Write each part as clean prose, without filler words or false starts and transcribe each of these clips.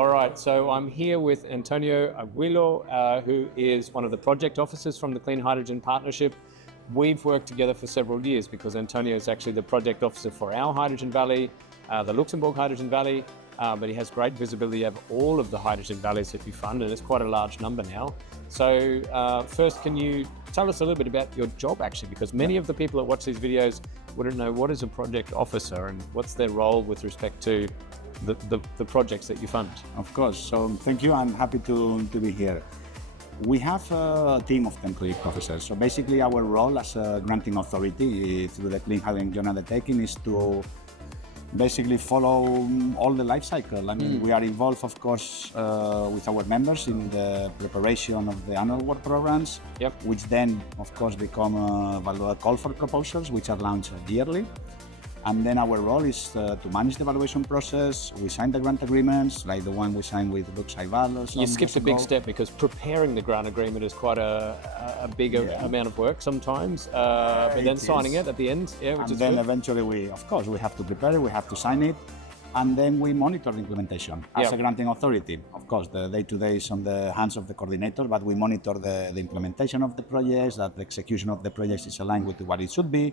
All right, so I'm here with Antonio Aguiló, who is one of the project officers from the Clean Hydrogen Partnership. We've worked together for several years because Antonio is actually the project officer for our Hydrogen Valley, the Luxembourg Hydrogen Valley, but he has great visibility of all of the hydrogen valleys that you fund, and it's quite a large number now. So first, can you tell us a little bit about your job actually, because many of the people that watch these videos wouldn't know what is a project officer and what's their role with respect to the projects that you fund. Of course, so thank you, I'm happy to be here. We have a team of 10 project officers, so basically our role as a granting authority through the Clean Hydrogen Undertaking is to basically follow all the life cycle. I mean, we are involved, of course, with our members in the preparation of the annual work programs, which then, of course, become a call for proposals, which are launched yearly. And then our role is to manage the evaluation process. We sign the grant agreements, like the one we signed with Aguiló. You skipped a big step because preparing the grant agreement is quite a big amount of work sometimes, but then signing it at the end, which and is then good. eventually we have to prepare it, we have to sign it, and then we monitor the implementation as a granting authority. Of course, the day-to-day is on the hands of the coordinator, but we monitor the implementation of the projects, that the execution of the projects is aligned with what it should be.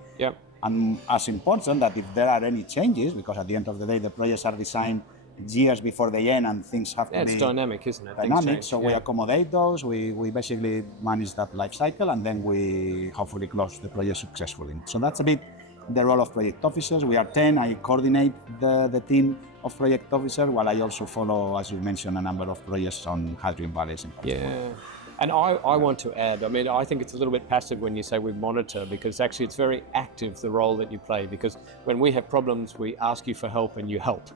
And as important that if there are any changes, because at the end of the day, the projects are designed years before they end and things have to be... It's dynamic, isn't it? Dynamic, so we accommodate those, we basically manage that life cycle, and then we hopefully close the project successfully. So that's a bit the role of project officers. We are 10, I coordinate the team of project officers, while I also follow, as you mentioned, a number of projects on hydrogen valleys in particular. And I want to add, I mean, I think it's a little bit passive when you say we monitor, because actually it's very active, the role that you play, because when we have problems, we ask you for help and you help.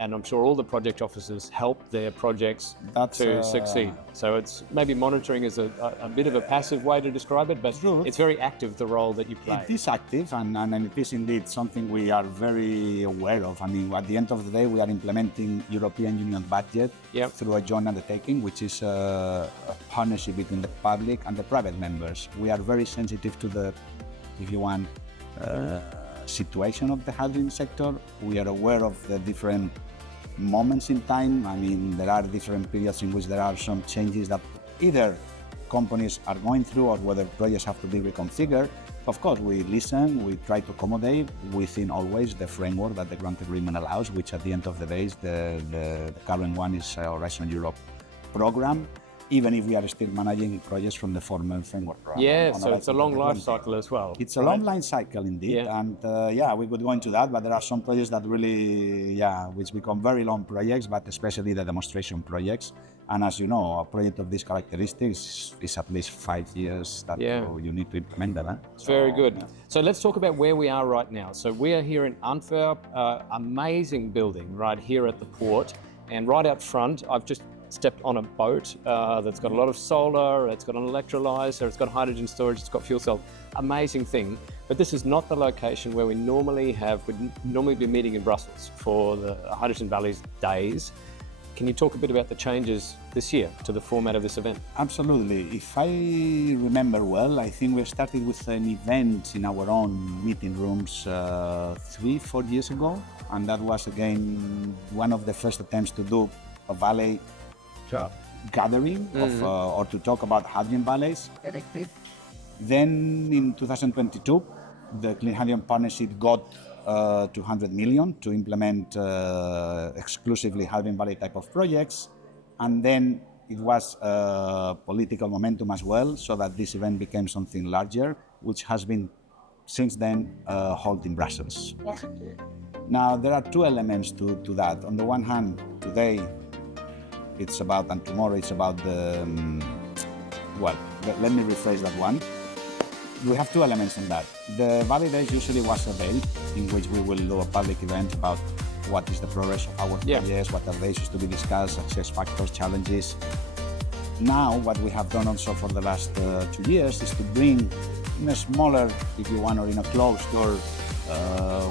And I'm sure all the project officers help their projects to succeed. So it's maybe monitoring is a bit of a passive way to describe it, but it's very active, the role that you play. It is active, and it is indeed something we are very aware of. I mean, at the end of the day, we are implementing European Union budget through a joint undertaking, which is a partnership between the public and the private members. We are very sensitive to the, if you want, situation of the hydrogen sector. We are aware of the different moments in time. I mean, there are different periods in which there are some changes that either companies are going through or whether projects have to be reconfigured. Of course, we listen, we try to accommodate within always the framework that the grant agreement allows, which at the end of the day is the current one is Horizon Europe program, even if we are still managing projects from the former framework program. So it's a long life cycle as well. It's a long life cycle indeed, and we could go into that, but there are some projects that really, which become very long projects, but especially the demonstration projects. And as you know, a project of these characteristics is at least 5 years that you need to implement that. It's very good. So let's talk about where we are right now. So we are here in Antwerp, amazing building right here at the port, and right out front, I've just stepped on a boat that's got a lot of solar, it's got an electrolyzer, it's got hydrogen storage, it's got fuel cell. Amazing thing. But this is not the location where we'd normally be meeting in Brussels for the Hydrogen Valleys days. Can you talk a bit about the changes this year to the format of this event? Absolutely. If I remember well, I think we started with an event in our own meeting rooms 3-4 years ago, and that was again one of the first attempts to do a valley gathering of, or to talk about hydrogen valleys. Then in 2022, the Clean Hydrogen Partnership got 200 million to implement exclusively hydrogen valley type of projects, and then it was political momentum as well, so that this event became something larger, which has been since then held in Brussels. Now there are two elements to that. On the one hand, today it's about, and tomorrow it's about the, let me rephrase that one. We have two elements in that. The Valley Days usually was a day in which we will do a public event about what is the progress of our projects, what are the issues to be discussed, success factors, challenges. Now, what we have done also for the last 2 years is to bring in a smaller, if you want, or in a closed door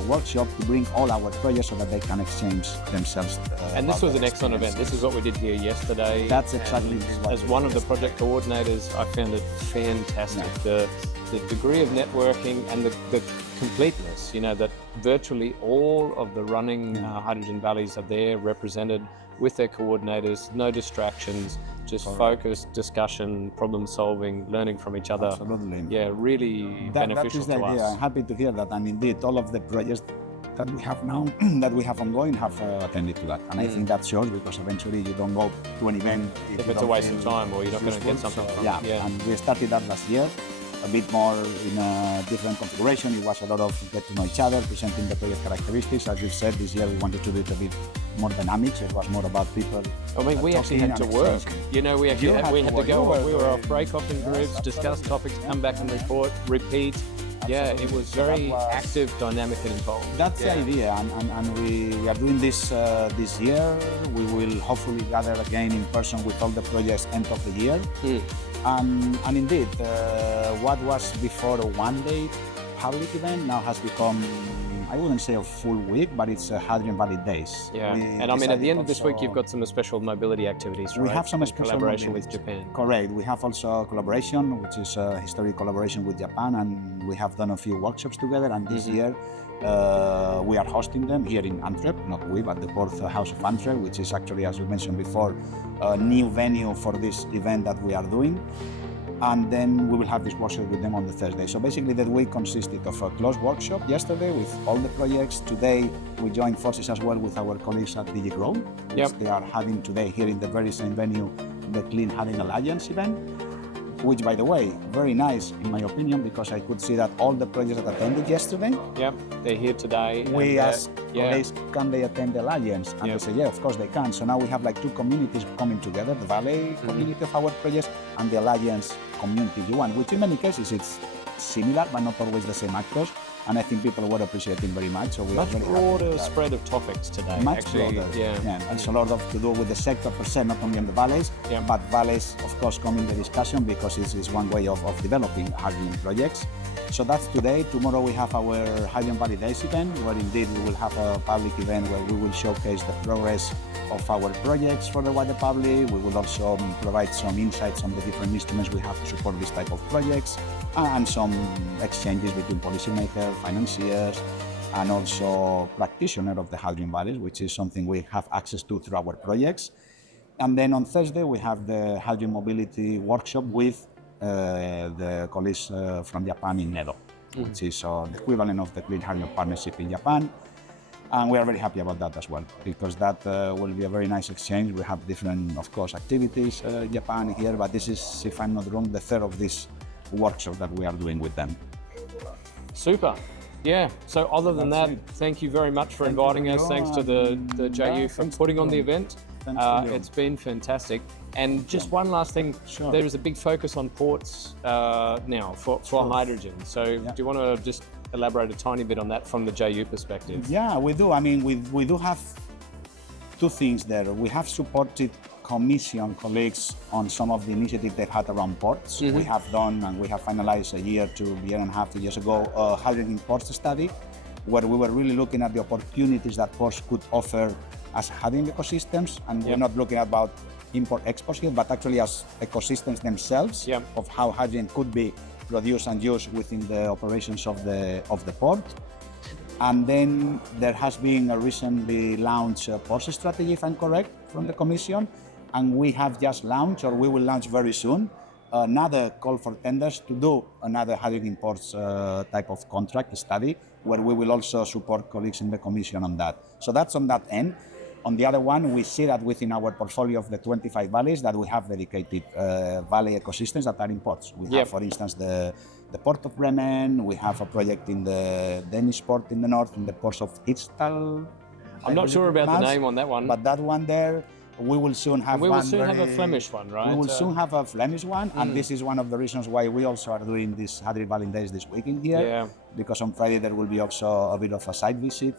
workshop to bring all our projects so that they can exchange themselves. And this was an excellent event. This is what we did here yesterday. That's exactly what as one of the project coordinators, I found it fantastic. The degree of networking and the completeness, you know, that virtually all of the running hydrogen valleys are there represented with their coordinators, no distractions, just focused discussion, problem solving, learning from each other. Absolutely. Yeah, really That beneficial is the to idea. us. I'm happy to hear that. And indeed, all of the projects that we have now, that we have ongoing, have attended to that. And I think that shows, because eventually you don't go to an event If it's a waste of time or you're not going to get something from it. Yeah, and we started that last year, a bit more in a different configuration. It was a lot of get to know each other, presenting the project characteristics. As you said, this year we wanted to do it a bit more dynamic, so it was more about people. I mean, we actually had to work. You know, we actually had to go. We were off break off in groups, discuss topics, come back and report, repeat. Yeah, it was very active, dynamic, and involved. That's the idea, and we are doing this this year. We will hopefully gather again in person with all the projects end of the year. And indeed, what was before a one-day public event now has become, I wouldn't say a full week, but it's Hadrian Valley Days. Yeah, and I mean, at the end of this week, you've got some special mobility activities, right? We have some in special collaboration mobility. with Japan. Correct. We have also a collaboration, which is a historic collaboration with Japan, and we have done a few workshops together. And this year, we are hosting them here in Antwerp, not we, but the Fourth House of Antwerp, which is actually, as we mentioned before, a new venue for this event that we are doing. And then we will have this workshop with them on the Thursday. So basically the week consisted of a closed workshop yesterday with all the projects. Today we joined forces as well with our colleagues at Aguiló, which they are having today here in the very same venue, the Clean Hadrian Alliance event, which, by the way, very nice in my opinion, because I could see that all the projects that attended yesterday, They're here today. we asked colleagues, can they attend the Alliance? And they say, yeah, of course they can. So now we have like two communities coming together, the Valley community of our projects and the Alliance community, if you want, which in many cases it's similar, but not always the same actors. And I think people were appreciating very much. So we are Much very happy broader with that. spread of topics today. Much actually, broader. yeah. It's a lot of to do with the sector per se, not only on the valleys, but valleys, of course, come in the discussion because it's one way of developing Hadrian projects. So that's today. Tomorrow we have our Hadrian Valley Days event, where indeed we will have a public event where we will showcase the progress of our projects for the wider public. We will also provide some insights on the different instruments we have to support this type of projects, and some exchanges between policymakers, financiers, and also practitioners of the Hadrian Valleys, which is something we have access to through our projects. And then on Thursday we have the Hadrian Mobility Workshop with the colleagues from Japan in Nedo, which is the equivalent of the Clean Hadrian Partnership in Japan. And we are very happy about that as well, because that will be a very nice exchange. We have different, of course, activities in Japan here, but this is, if I'm not wrong, the third of this workshop that we are doing with them. Super. Yeah. So other than that, thank you very much for inviting us. Thanks to the JU for putting on the event. It's been fantastic. And just one last thing, there is a big focus on ports now for hydrogen. So do you want to just elaborate a tiny bit on that from the JU perspective? Yeah, we do. I mean, we do have two things there. We have supported Commission colleagues on some of the initiatives they've had around ports. We have done, and we have finalized a year and a half, 2 years ago, a hydrogen ports study, where we were really looking at the opportunities that ports could offer as hydrogen ecosystems. And we're not looking about import-export here, but actually as ecosystems themselves of how hydrogen could be produced and used within the operations of the port. And then there has been a recently launched port strategy, if I'm correct, from the Commission. And we have just launched, or we will launch very soon, another call for tenders to do another hydrogen ports type of contract study, where we will also support colleagues in the Commission on that. So that's on that end. On the other one, we see that within our portfolio of the 25 valleys that we have dedicated valley ecosystems that are in ports. We have, for instance, the Port of Bremen. We have a project in the Danish port in the north, in the ports of Itztal. I'm not sure about the name on that one. But that one there, we will soon have we will soon have a Flemish one, right? We will soon have a Flemish one, and this is one of the reasons why we also are doing this Hadrian Valley Days this weekend here, because on Friday there will be also a bit of a site visit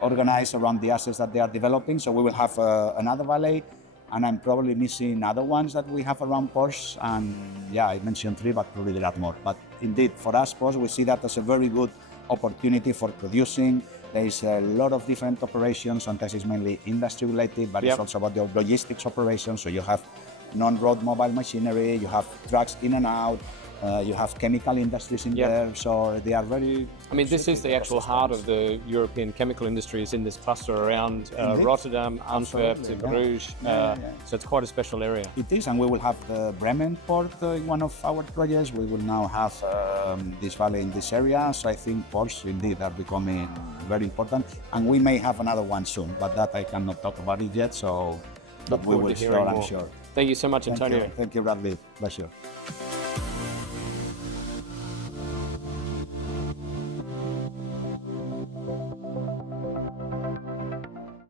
organized around the assets that they are developing. So we will have another valley, and I'm probably missing other ones that we have around Porsche, and I mentioned 3, but probably there are more. But indeed, for us, Porsche, we see that as a very good opportunity for producing. There is a lot of different operations. Sometimes it's mainly industry related, but it's also about the logistics operations. So you have non-road mobile machinery, you have trucks in and out, You have chemical industries in Yep. there, so they are very. I mean, this is the actual heart of the European chemical industry, is in this cluster around Indeed. Rotterdam, Antwerp, to Absolutely, yeah. Bruges. Yeah. So it's quite a special area. It is, and we will have the Bremen port in one of our projects. We will now have this valley in this area. So I think ports indeed are becoming very important, and we may have another one soon, but that I cannot talk about it yet. So, but we forward will to hearing explore, I'm more. sure. Thank you so much, Antonio. Thank you, Bradley. Pleasure.